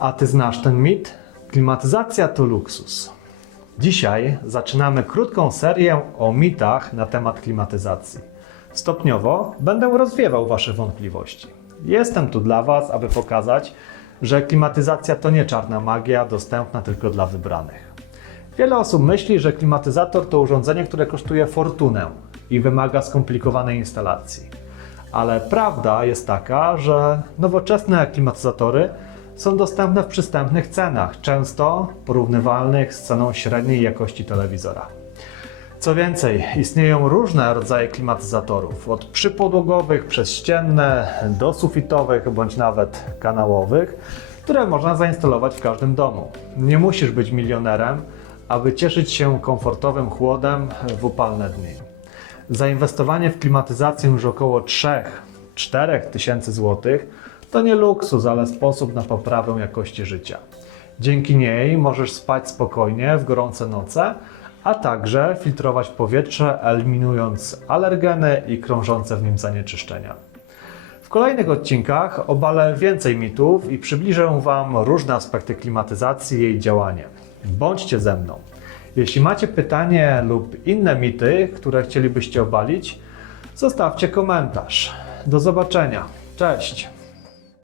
A ty znasz ten mit? Klimatyzacja to luksus. Dzisiaj zaczynamy krótką serię o mitach na temat klimatyzacji. Stopniowo będę rozwiewał Wasze wątpliwości. Jestem tu dla Was, aby pokazać, że klimatyzacja to nie czarna magia dostępna tylko dla wybranych. Wiele osób myśli, że klimatyzator to urządzenie, które kosztuje fortunę i wymaga skomplikowanej instalacji. Ale prawda jest taka, że nowoczesne klimatyzatory są dostępne w przystępnych cenach, często porównywalnych z ceną średniej jakości telewizora. Co więcej, istnieją różne rodzaje klimatyzatorów, od przypodłogowych przez ścienne do sufitowych bądź nawet kanałowych, które można zainstalować w każdym domu. Nie musisz być milionerem, aby cieszyć się komfortowym chłodem w upalne dni. Zainwestowanie w klimatyzację już około 3-4 tysięcy złotych to nie luksus, ale sposób na poprawę jakości życia. Dzięki niej możesz spać spokojnie w gorące noce, a także filtrować powietrze, eliminując alergeny i krążące w nim zanieczyszczenia. W kolejnych odcinkach obalę więcej mitów i przybliżę Wam różne aspekty klimatyzacji i jej działanie. Bądźcie ze mną. Jeśli macie pytanie lub inne mity, które chcielibyście obalić, zostawcie komentarz. Do zobaczenia. Cześć!